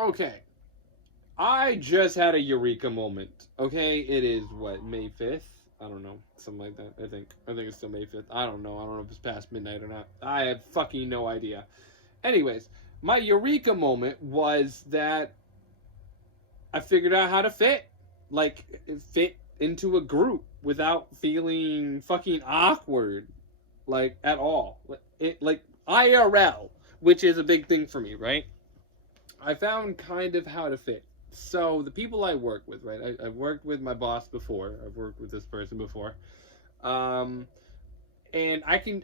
Okay. I just had a Eureka moment. Okay, it is what, May 5th? I don't know, something like that. I think it's still May 5th. I don't know. I don't know if it's past midnight or not. I have fucking no idea. Anyways, my Eureka moment was that I figured out how to like fit into a group without feeling fucking awkward, like at all. Like IRL, which is a big thing for me, right? I found kind of how to fit. So the people I work with, right? I've worked with my boss before. I've worked with this person before, um, and I can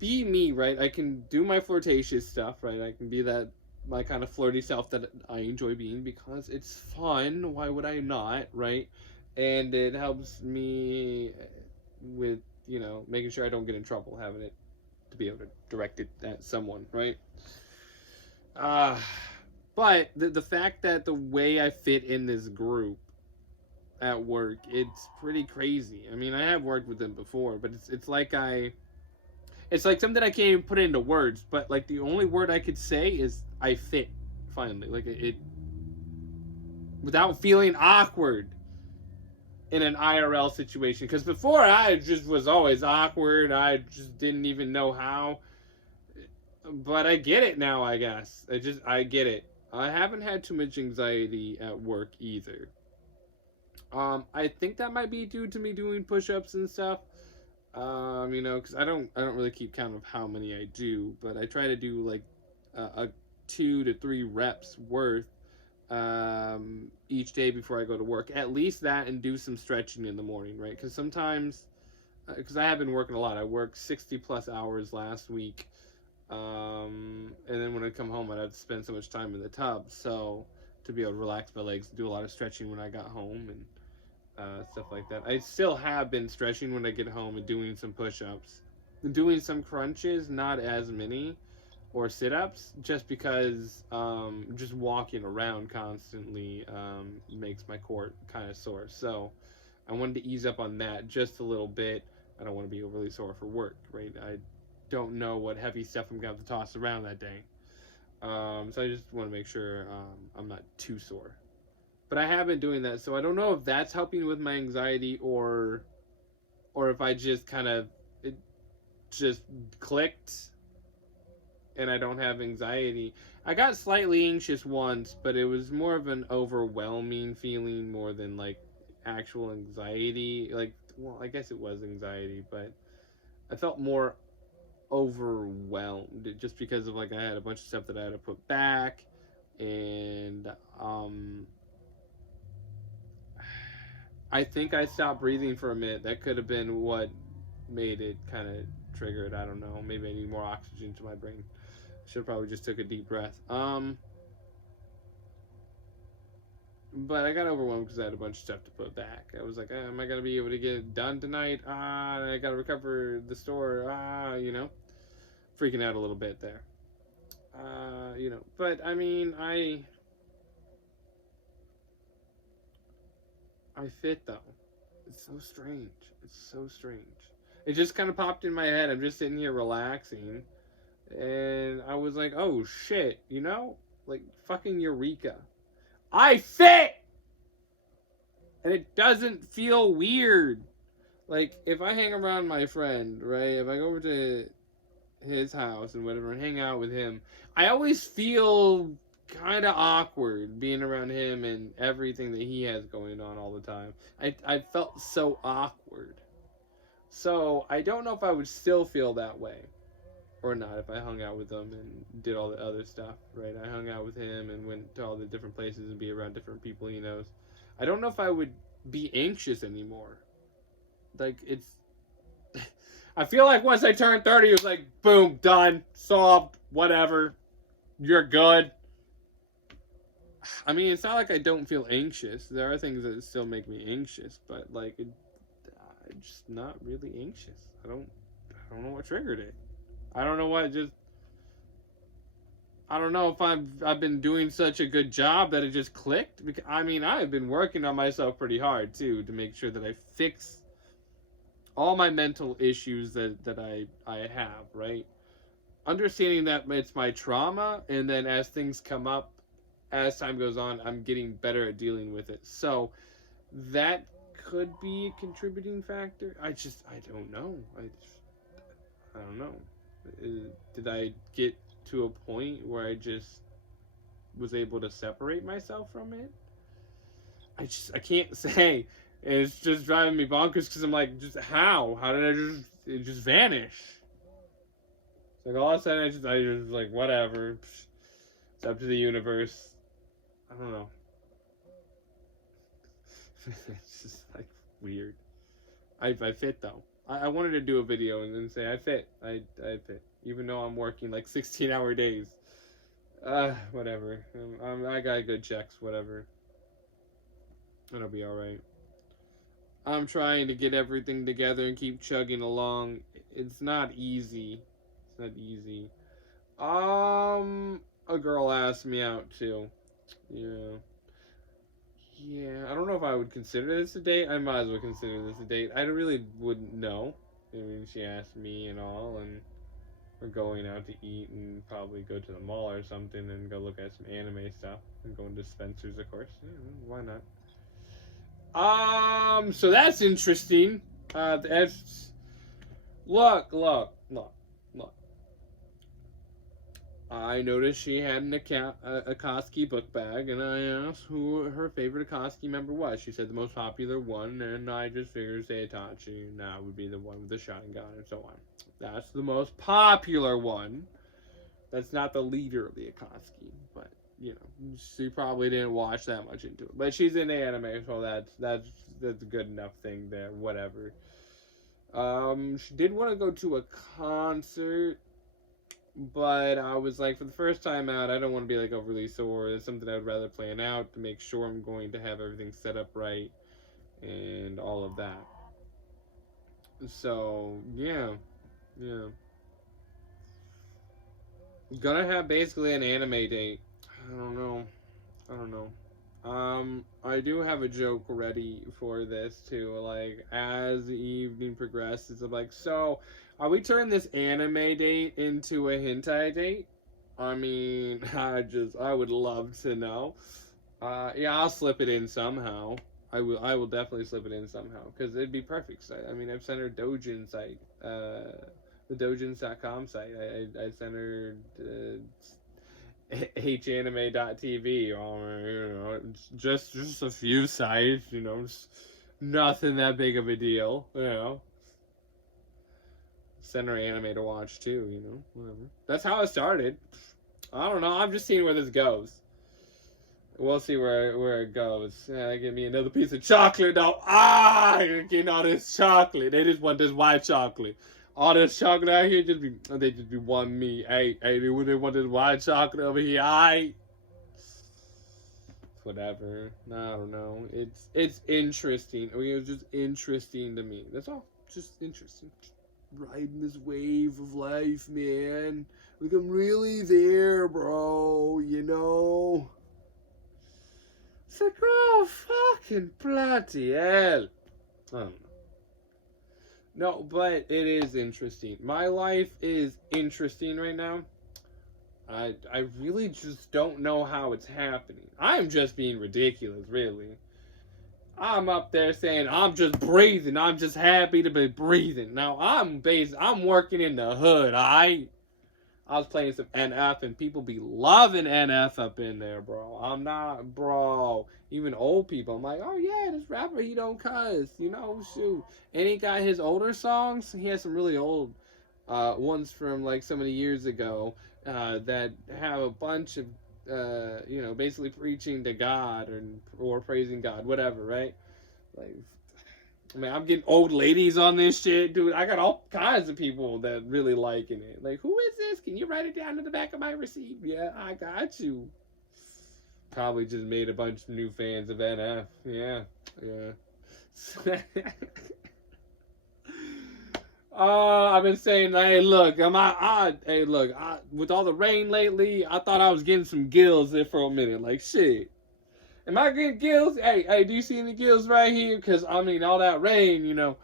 be me, right? I can do my flirtatious stuff, right? I can be that my kind of flirty self that I enjoy being because it's fun. Why would I not, right? And it helps me with making sure I don't get in trouble having it to be able to direct it at someone, right? Uh, but the fact that the way I fit in this group at work, it's pretty crazy. I mean, I have worked with them before, but it's like something I can't even put into words. But like the only word I could say is I fit. Finally, like it without feeling awkward in an IRL situation. Because before I just was always awkward. I just didn't even know how. But I get it now, I guess. I get it. I haven't had too much anxiety at work either. I think that might be due to me doing push-ups and stuff. Because I don't really keep count of how many I do, but I try to do like a 2 to 3 reps worth each day before I go to work. At least that, and do some stretching in the morning, right? Because sometimes, because I have been working a lot. I worked 60 plus hours last week. And then when I come home, I'd have to spend so much time in the tub. So to be able to relax my legs, do a lot of stretching when I got home and stuff like that. I still have been stretching when I get home and doing some push-ups, doing some crunches, not as many, or sit-ups, just because just walking around constantly makes my core kind of sore. So I wanted to ease up on that just a little bit. I don't want to be overly sore for work, right? I don't know what heavy stuff I'm going to have to toss around that day. So I just want to make sure I'm not too sore. But I have been doing that, so I don't know if that's helping with my anxiety or if I just kind of it just clicked and I don't have anxiety. I got slightly anxious once, but it was more of an overwhelming feeling more than like actual anxiety. Like, well, I guess it was anxiety, but I felt more overwhelmed just because of like I had a bunch of stuff that I had to put back, and I think I stopped breathing for a minute. That could have been what made it kind of trigger it. I don't know. Maybe I need more oxygen to my brain. Should probably just took a deep breath. But I got overwhelmed because I had a bunch of stuff to put back. I was like, am I gonna be able to get it done tonight? I gotta recover the store. Freaking out a little bit there. But I mean, I fit though. It's so strange. It's so strange. It just kind of popped in my head. I'm just sitting here relaxing, and I was like, oh shit, like fucking Eureka. I fit! And it doesn't feel weird. Like, if I hang around my friend, right? If I go over to his house and whatever and hang out with him, I always feel kind of awkward being around him and everything that he has going on all the time. I felt so awkward. So, I don't know if I would still feel that way or not if I hung out with him and did all the other stuff, right? I hung out with him and went to all the different places and be around different people he knows. I don't know if I would be anxious anymore. Like, it's... I feel like once I turned 30, it was like, boom, done, solved, whatever, you're good. I mean, it's not like I don't feel anxious. There are things that still make me anxious, but, like, I'm just not really anxious. I don't know what triggered it. I don't know what just... I don't know if I've been doing such a good job that it just clicked. I mean, I've been working on myself pretty hard, too, to make sure that I fix all my mental issues that I have, right? Understanding that it's my trauma, and then as things come up, as time goes on, I'm getting better at dealing with it. So that could be a contributing factor. I don't know. I don't know. Did I get to a point where I just was able to separate myself from it? I can't say. And it's just driving me bonkers because I'm like, just how? How did it just vanish? It's like all of a sudden I just like, whatever. It's up to the universe. I don't know. It's just like weird. I fit though. I wanted to do a video and then say I fit. I fit. Even though I'm working like 16-hour days. Whatever. I got good checks, whatever. It'll be alright. I'm trying to get everything together and keep chugging along. It's not easy. It's not easy. A girl asked me out too. Yeah. Yeah, I don't know if I would consider this a date. I might as well consider this a date. I really wouldn't know. I mean, she asked me and all, and we're going out to eat and probably go to the mall or something and go look at some anime stuff. And going to Spencer's, of course. Yeah, why not? So that's interesting. Look. I noticed she had an Akatsuki book bag, and I asked who her favorite Akatsuki member was. She said the most popular one, and I just figured say Itachi, and that would be the one with the shotgun and so on. That's the most popular one. That's not the leader of the Akatsuki, but you know, she probably didn't watch that much into it. But she's in anime, so that's a good enough thing there. Whatever. She did want to go to a concert, but I was like, for the first time out, I don't want to be like overly sore. It's something I'd rather plan out to make sure I'm going to have everything set up right and all of that. So yeah. Gonna have basically an anime date. I don't know. I do have a joke ready for this too. Like, as the evening progresses, I'm like, so, are we turning this anime date into a hentai date? I mean, I would love to know. Yeah, I'll slip it in somehow. I will definitely slip it in somehow, because it'd be perfect. I mean, I've sent her Dojin site, the Dojins.com site. I sent her hanime.tv, or you know, just a few sites, you know, nothing that big of a deal, you know. Send her anime to watch too, you know, whatever. That's how it started. I don't know. I'm just seeing where this goes. We'll see where it goes. Yeah, give me another piece of chocolate, though. You're getting all this chocolate. They just want this white chocolate. All this chocolate out here they just be wanting me. Hey, they want this white chocolate over here. Whatever. I don't know. It's interesting. I mean, it was just interesting to me. That's all. Just interesting. Just riding this wave of life, man. Like, I'm really there, bro. You know. It's like, oh, fucking bloody hell. I don't know. No, but it is interesting. My life is interesting right now. I really just don't know how it's happening. I'm just being ridiculous, really. I'm up there saying I'm just breathing. I'm just happy to be breathing. Now, I'm working in the hood, alright? I was playing some NF, and people be loving NF up in there, bro. I'm not, bro. Even old people, I'm like, oh yeah, this rapper, he don't cuss, you know, shoot. And he got his older songs. He has some really old ones from like so many years ago that have a bunch of, you know, basically preaching to God or praising God, whatever, right? Like, I mean, I'm getting old ladies on this shit, dude. I got all kinds of people that really liking it. Like, who is this? Can you write it down in the back of my receipt? Yeah, I got you. Probably just made a bunch of new fans of NF. Yeah. I've been saying, hey, look, with all the rain lately, I thought I was getting some gills there for a minute. Like, shit. Am I getting gills? Hey, do you see any gills right here? Because, I mean, all that rain, you know.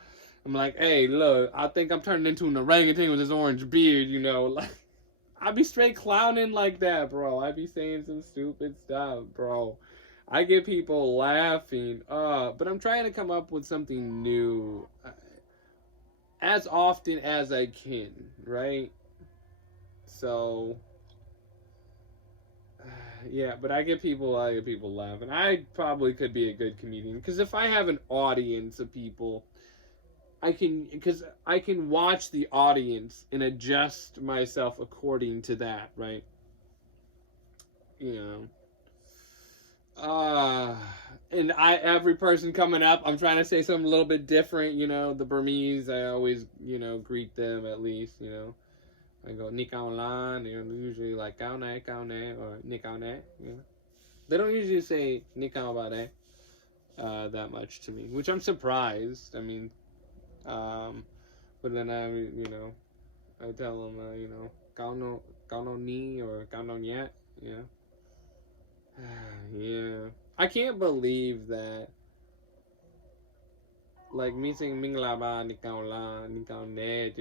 I'm like, hey, look, I think I'm turning into an orangutan with this orange beard, you know. Like, I be straight clowning like that, bro. I be saying some stupid stuff, bro. I get people laughing. But I'm trying to come up with something new as often as I can, right? So yeah, but I get people laughing. I probably could be a good comedian because if I have an audience of people, because I can watch the audience and adjust myself according to that, right? You know. Uh and every person coming up, I'm trying to say something a little bit different, the Burmese, I always, greet them at least, I go Nikao La, usually like Kao Ne, or Nikao Ne, They don't usually say Nikao Ba that much to me, which I'm surprised. I mean, but then I tell them, Kao no Ni or Kao no Nyet, Yeah. I can't believe that, like, me saying Mingla Ba, Nikao La, Nikao Ne,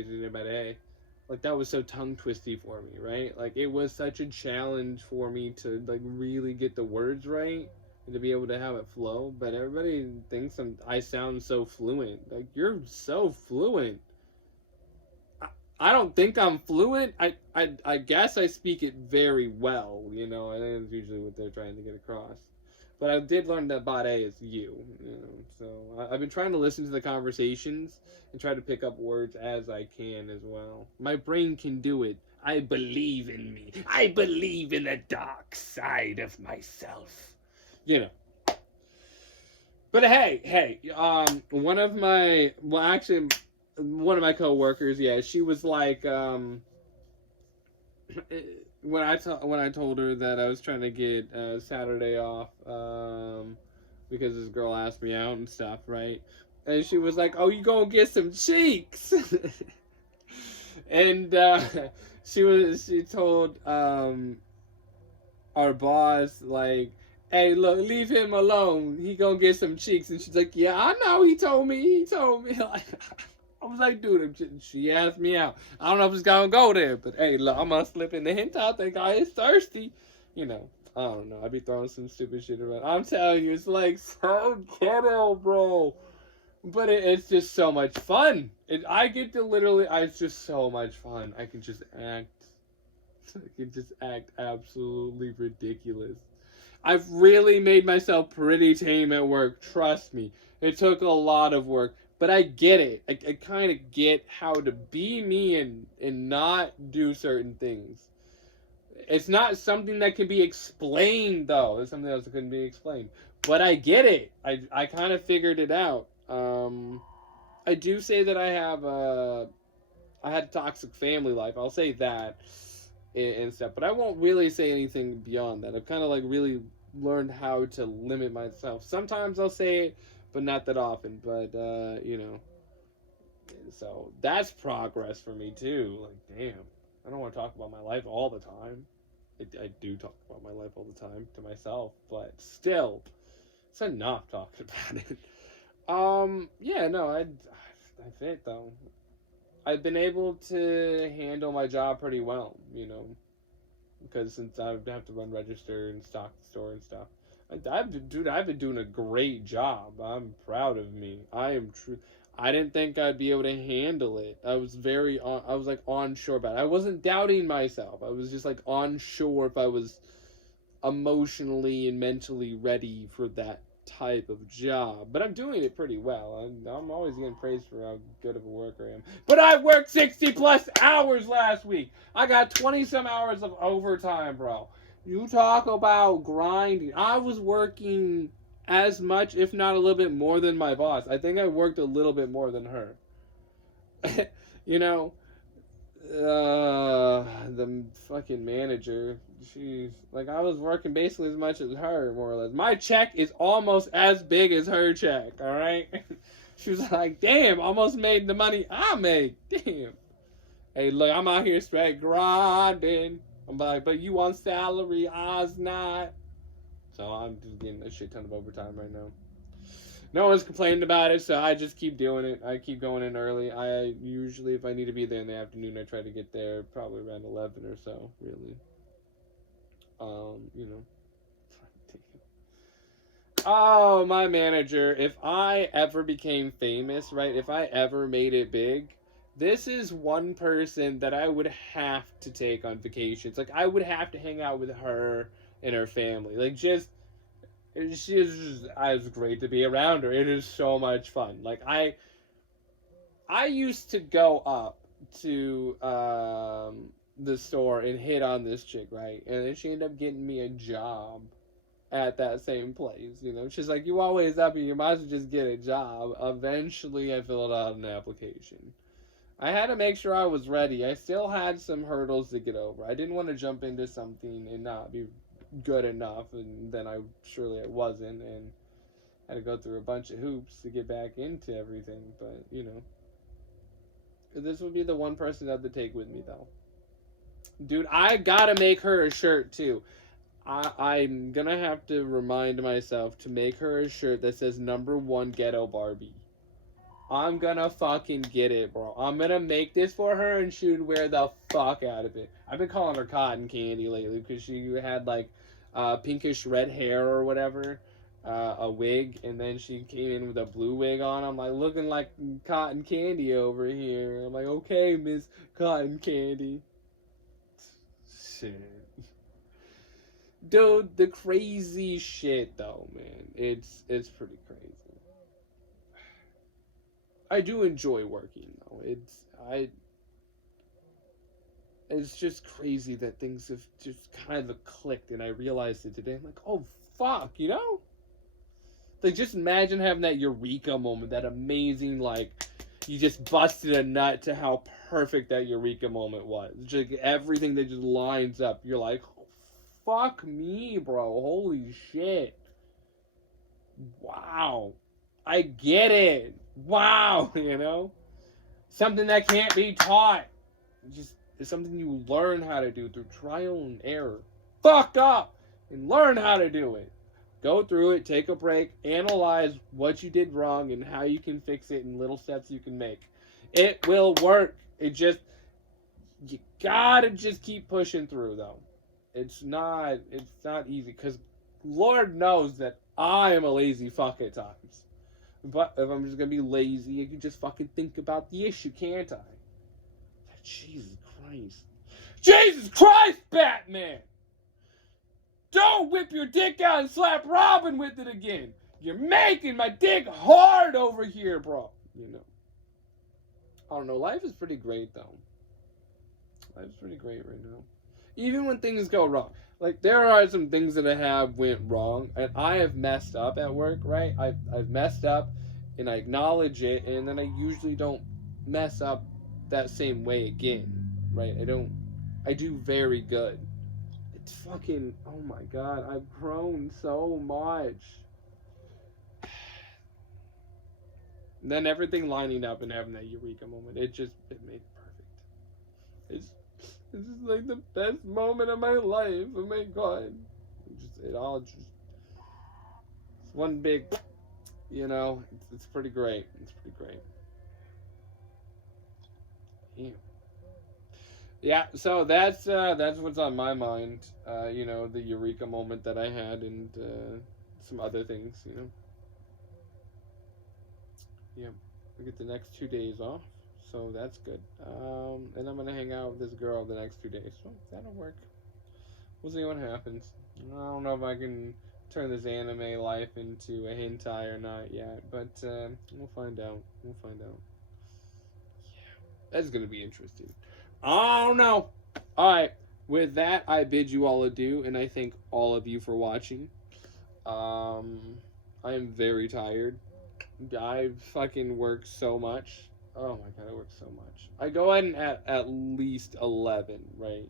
like, that was so tongue twisty for me, right? Like, it was such a challenge for me to, like, really get the words right and to be able to have it flow. But everybody thinks I sound so fluent. Like, you're so fluent. I don't think I'm fluent. I guess I speak it very well, I think that's usually what they're trying to get across. But I did learn that Bade is so I've been trying to listen to the conversations and try to pick up words as I can as well. My brain can do it. I believe in me. I believe in the dark side of myself. But hey, one of my coworkers, yeah, she was like, when I told her that I was trying to get Saturday off, because this girl asked me out and stuff, right? And she was like, "Oh, you gonna get some cheeks?" And she told our boss, like, "Hey, look, leave him alone. He gonna get some cheeks." And she's like, "Yeah, I know. He told me." Like, I was like, dude, she asked me out. I don't know if it's gonna go there, but hey, look, I'm gonna slip in the hint out. That guy is thirsty. I don't know. I be throwing some stupid shit around. I'm telling you, it's like so ghetto, bro. But it's just so much fun. It's just so much fun. I can just act absolutely ridiculous. I've really made myself pretty tame at work. Trust me. It took a lot of work. But I get it. I kind of get how to be me and not do certain things. It's not something that can be explained, though. It's something else that couldn't be explained. But I get it. I kind of figured it out. I do say that I had a toxic family life. I'll say that and stuff. But I won't really say anything beyond that. I've kind of like really learned how to limit myself. Sometimes I'll say it, but not that often. But so that's progress for me too. Like, damn, I don't want to talk about my life all the time. I do talk about my life all the time to myself, but still, it's enough talking about it. Yeah, no, that's it though. I've been able to handle my job pretty well, because since I have to run register and stock the store and stuff. I've been doing a great job. I'm proud of me. I am true. I didn't think I'd be able to handle it. I was like unsure about it. I wasn't doubting myself. I was just like unsure if I was emotionally and mentally ready for that type of job. But I'm doing it pretty well. I'm always getting praised for how good of a worker I am. But I worked 60 plus hours last week. I got 20 some hours of overtime, bro. You talk about grinding. I was working as much, if not a little bit more than my boss. I think I worked a little bit more than her. The fucking manager, she's like, I was working basically as much as her, more or less. My check is almost as big as her check, alright? She was like, damn, almost made the money I make. Damn. Hey, look, I'm out here straight grinding. I'm like, but you on salary, I's not. So I'm just getting a shit ton of overtime right now. No one's complaining about it, so I just keep doing it. I keep going in early. I usually, if I need to be there in the afternoon, I try to get there probably around 11 or so, really. You know. Oh, my manager, if I ever became famous, right? If I ever made it big, this is one person that I would have to take on vacations. Like, I would have to hang out with her and her family. Like, just she is just, I was great to be around her. It is so much fun. Like I used to go up to the store and hit on this chick, right? And then she ended up getting me a job at that same place. You know, she's like, "You always up here. You might as well just get a job." Eventually, I filled out an application. I had to make sure I was ready. I still had some hurdles to get over. I didn't want to jump into something and not be good enough, and then surely I wasn't, and had to go through a bunch of hoops to get back into everything. But you know, this would be the one person I'd take with me though. Dude, I gotta make her a shirt too. I'm gonna have to remind myself to make her a shirt that says #1 Ghetto Barbie. I'm gonna fucking get it, bro. I'm gonna make this for her and she would wear the fuck out of it. I've been calling her Cotton Candy lately because she had like pinkish red hair or whatever, a wig, and then she came in with a blue wig on. I'm like, looking like Cotton Candy over here. I'm like, okay, Miss Cotton Candy. Shit. Dude, the crazy shit though, man. It's pretty crazy. I do enjoy working though. It's just crazy that things have just kind of clicked, and I realized it today. I'm like, oh fuck, you know? Like, just imagine having that Eureka moment, that amazing, like, you just busted a nut to how perfect that Eureka moment was. Just like, everything that just lines up. You're like, oh, fuck me, bro. Holy shit. Wow. I get it. Wow, you know? Something that can't be taught. Just it's something you learn how to do through trial and error. Fuck up and learn how to do it. Go through it, take a break, analyze what you did wrong and how you can fix it in little steps you can make. It will work. You gotta just keep pushing through though. It's not easy because Lord knows that I am a lazy fuck at times. But if I'm just gonna be lazy, I can just fucking think about the issue, can't I? Jesus Christ. Jesus Christ, Batman! Don't whip your dick out and slap Robin with it again. You're making my dick hard over here, bro. You know. I don't know. Life is pretty great, though. Life's pretty great right now. Even when things go wrong. Like, there are some things that I have went wrong, and I have messed up at work, right? I've messed up, and I acknowledge it, and then I usually don't mess up that same way again, right? I do very good. It's fucking, oh my god, I've grown so much. And then everything lining up and having that Eureka moment, it made it perfect. It's just like the best moment of my life. Oh my god. It's one big, you know, it's pretty great. It's pretty great. Yeah. Yeah, so that's what's on my mind. You know, the Eureka moment that I had and some other things, you know. Yeah. I get the next 2 days off. So that's good. And I'm gonna hang out with this girl the next 2 days. So that'll work. We'll see what happens. I don't know if I can turn this anime life into a hentai or not yet, but we'll find out. We'll find out. Yeah, that's gonna be interesting. I don't know. Alright. With that, I bid you all adieu, and I thank all of you for watching. I am very tired. I fucking work so much. Oh my god, I work so much. I go in at least 11, right?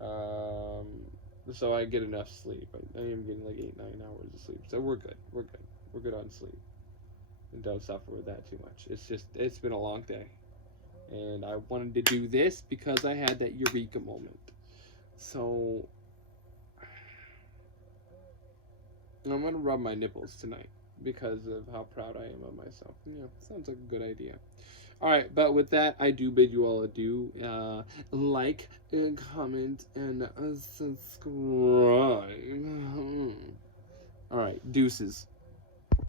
So I get enough sleep. I am getting like 8-9 hours of sleep. So we're good. We're good. We're good on sleep. And don't suffer with that too much. It's been a long day. And I wanted to do this because I had that Eureka moment. So I'm gonna rub my nipples tonight. because of how proud I am of myself. Yeah, sounds like a good idea. All right, but with that, I do bid you all adieu. Like, comment, and subscribe. All right, deuces.